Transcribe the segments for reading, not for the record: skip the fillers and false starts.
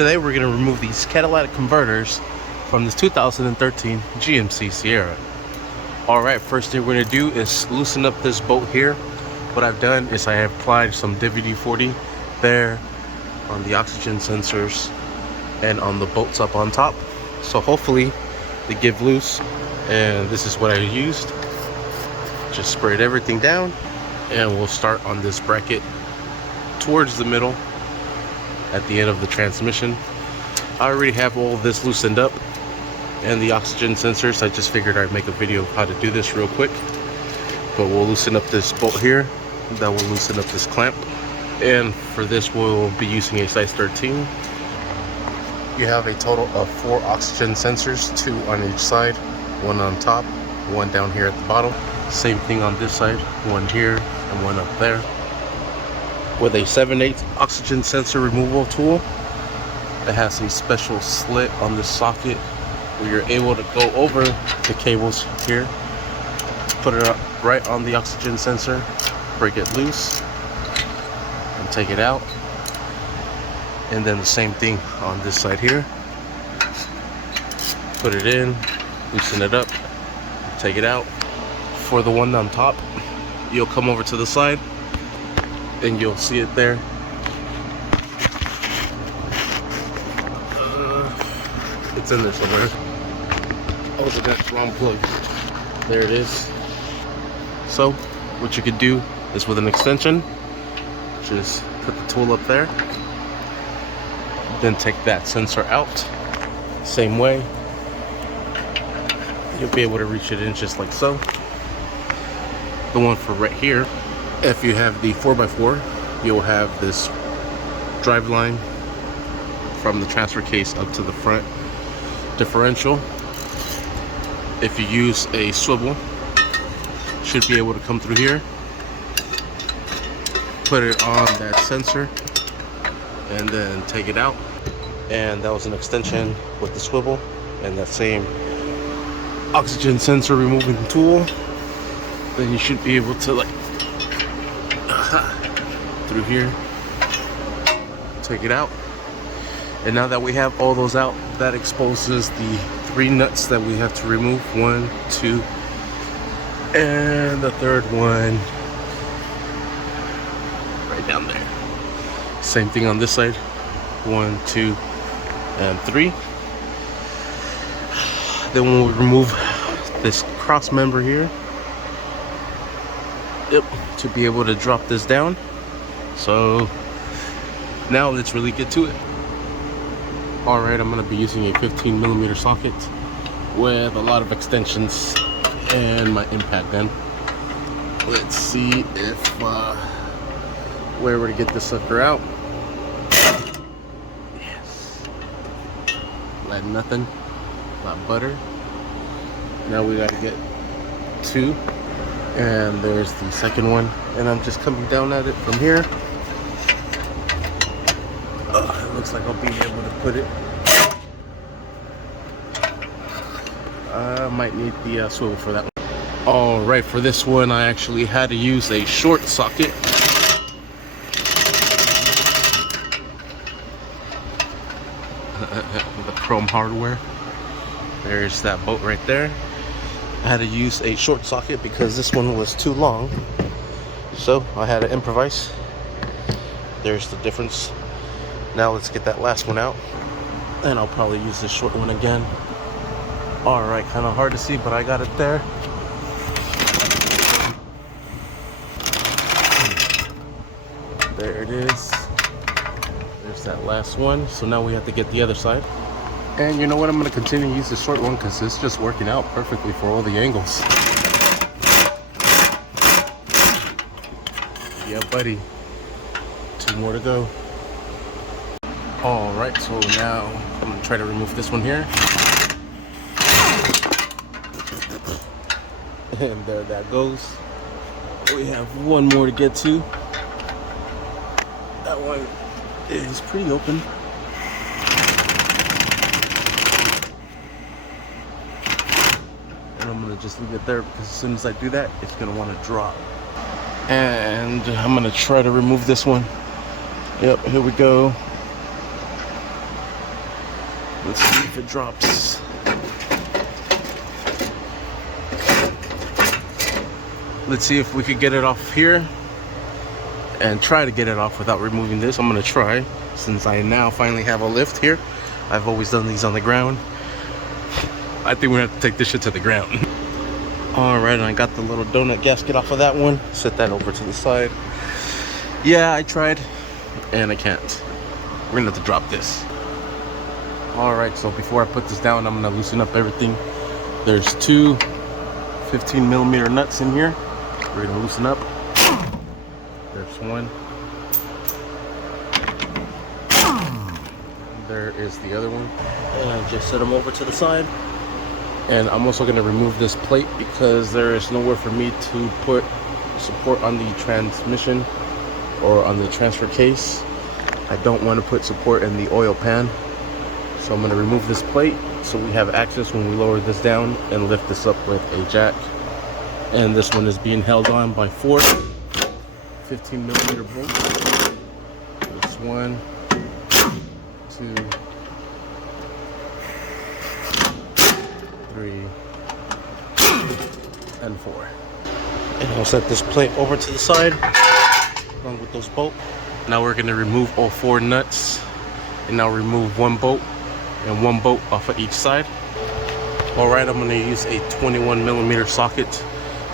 Today we're going to remove these catalytic converters from this 2013 GMC Sierra. Alright, first thing we're going to do is loosen up this bolt here. What I've done is I have applied some WD-40 there on the oxygen sensors and on the bolts up on top. So hopefully they give loose, and this is what I used. Just sprayed everything down, and we'll start on this bracket towards the middle at the end of the transmission. I already have all of this loosened up and the oxygen sensors. I just figured I'd make a video of how to do this real quick. But we'll loosen up this bolt here, that will loosen up this clamp, and for this we'll be using a size 13. You have a total of 4 oxygen sensors, 2 on each side, 1 on top, 1 down here at the bottom. Same thing on this side, 1 here and 1 up there. With a 7/8 oxygen sensor removal tool, it has a special slit on the socket where you're able to go over the cables here, put it up right on the oxygen sensor, break it loose, and take it out. And then the same thing on this side here. Put it in, loosen it up, take it out. For the one on top, you'll come over to the side and you'll see it there. It's in there somewhere. Oh, I got the wrong plug. There it is. So what you could do is, with an extension, just put the tool up there, then take that sensor out. Same way, you'll be able to reach it in just like so. The one for right here, if you have the 4x4, you'll have this drive line from the transfer case up to the front differential. If you use a swivel, should be able to come through here, put it on that sensor, and then take it out. And that was an extension with the swivel and that same oxygen sensor removing tool. Then you should be able to, like, through here, take it out. And now that we have all those out, that exposes the 3 nuts that we have to remove. 1, 2, and the third one right down there. Same thing on this side. 1, 2, and 3. Then we'll remove this cross member here. Yep, to be able to drop this down. So now let's really get to it. Alright, I'm going to be using a 15mm socket with a lot of extensions and my impact gun. Let's see if we're able to get this sucker out. Yes. Like nothing but butter. Now we got to get 2. And there's the second one, and I'm just coming down at it from here. It looks like I'll be able to put it. I might need the swivel for that one. Alright, for this one I actually had to use a short socket. The chrome hardware. There's that bolt right there. I had to use a short socket because this one was too long, so I had to improvise. There's the difference. Now let's get that last one out, and I'll probably use this short one again. Alright, kind of hard to see, but I got it there. There it is. There's that last one. So now we have to get the other side. And you know what, I'm going to continue to use the short one because it's just working out perfectly for all the angles. Yeah, buddy. 2 more to go. Alright, so now I'm going to try to remove this one here. And there that goes. We have 1 more to get to. That one is pretty open. I'm gonna just leave it there because as soon as I do that, it's gonna want to drop. And I'm gonna try to remove this one. Yep, here we go. if it drops. Let's see if we could get it off here and try to get it off without removing this. I'm gonna try, since I now finally have a lift here. I've always done these on the ground. I think we're gonna have to take this shit to the ground. All right, and I got the little donut gasket off of that one. Set that over to the side. Yeah, I tried and I can't. We're gonna have to drop this. All right, so before I put this down, I'm gonna loosen up everything. There's two 15mm nuts in here. We're gonna loosen up. There's one. There is the other one. And I just set them over to the side. And I'm also gonna remove this plate because there is nowhere for me to put support on the transmission or on the transfer case. I don't want to put support in the oil pan. So I'm gonna remove this plate so we have access when we lower this down and lift this up with a jack. And this one is being held on by 4 15mm bolts. This 1, 2, 3, and 4. And I'll set this plate over to the side along with those bolts. Now we're going to remove all 4 nuts, and now remove 1 bolt and 1 bolt off of each side. Alright, I'm going to use a 21mm socket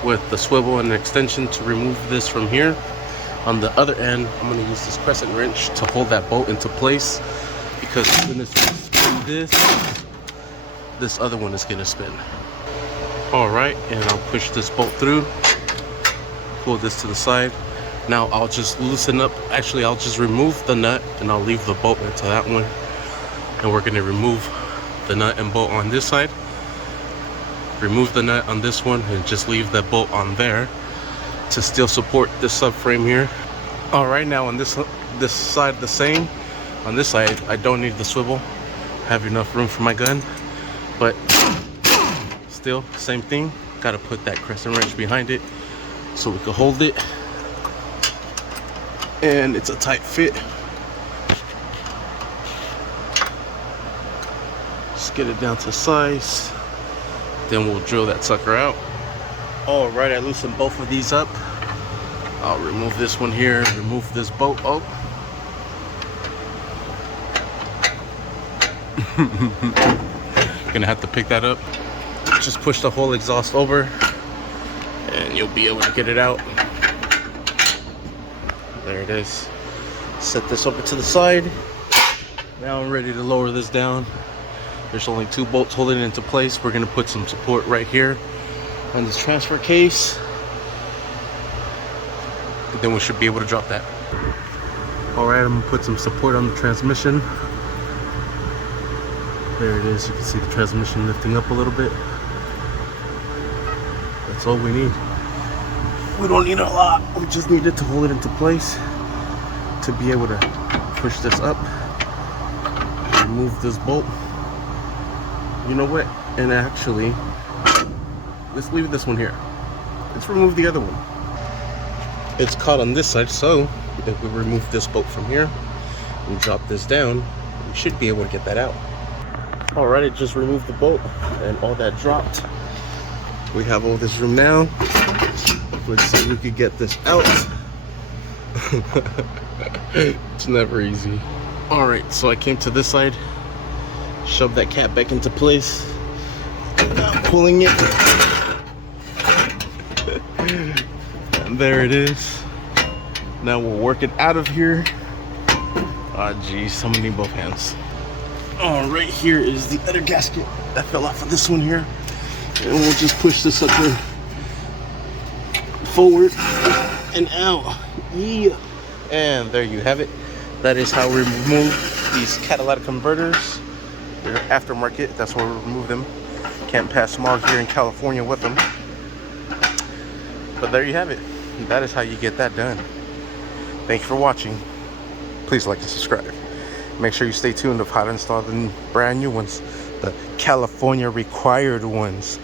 with the swivel and the extension to remove this from here. On the other end, I'm going to use this crescent wrench to hold that bolt into place, because as soon as we spin this other one is going to spin. Alright, and I'll push this bolt through, pull this to the side. Now I'll just loosen up, actually I'll just remove the nut and I'll leave the bolt into that one. And we're going to remove the nut and bolt on this side. Remove the nut on this one and just leave the bolt on there to still support this subframe here. Alright, now on this side the same. On this side I don't need the swivel, I have enough room for my gun, but still same thing, gotta put that crescent wrench behind it so we can hold it, and it's a tight fit. Just get it down to size, then we'll drill that sucker out. Alright, I loosened both of these up. I'll remove this one here, remove this bolt. Oh, gonna have to pick that up. Just push the whole exhaust over and you'll be able to get it out. There it is. Set this over to the side. Now I'm ready to lower this down. There's only 2 bolts holding it into place. We're gonna put some support right here on this transfer case, and then we should be able to drop that. Alright, I'm gonna put some support on the transmission. There it is. You can see the transmission lifting up a little bit. That's all we need. We don't need a lot. We just need it to hold it into place to be able to push this up. Remove this bolt. You know what? And actually, let's leave this one here. Let's remove the other one. It's caught on this side, so if we remove this bolt from here and drop this down, we should be able to get that out. Alright, I just removed the bolt and all that dropped. We have all this room now. Let's see if we could get this out. It's never easy. Alright, so I came to this side, shoved that cap back into place, now pulling it, and there it is. Now we'll work it out of here. Ah, geez, I'm gonna need both hands. Right here is the other gasket that fell off of this one here, and we'll just push this sucker forward and out. Yeah. And there you have it. That is how we remove these catalytic converters. They're aftermarket, that's where we remove them. Can't pass smog here in California with them. But there you have it. That is how you get that done. Thank you for watching. Please like and subscribe. Make sure you stay tuned of how to install the brand new ones, the California required ones.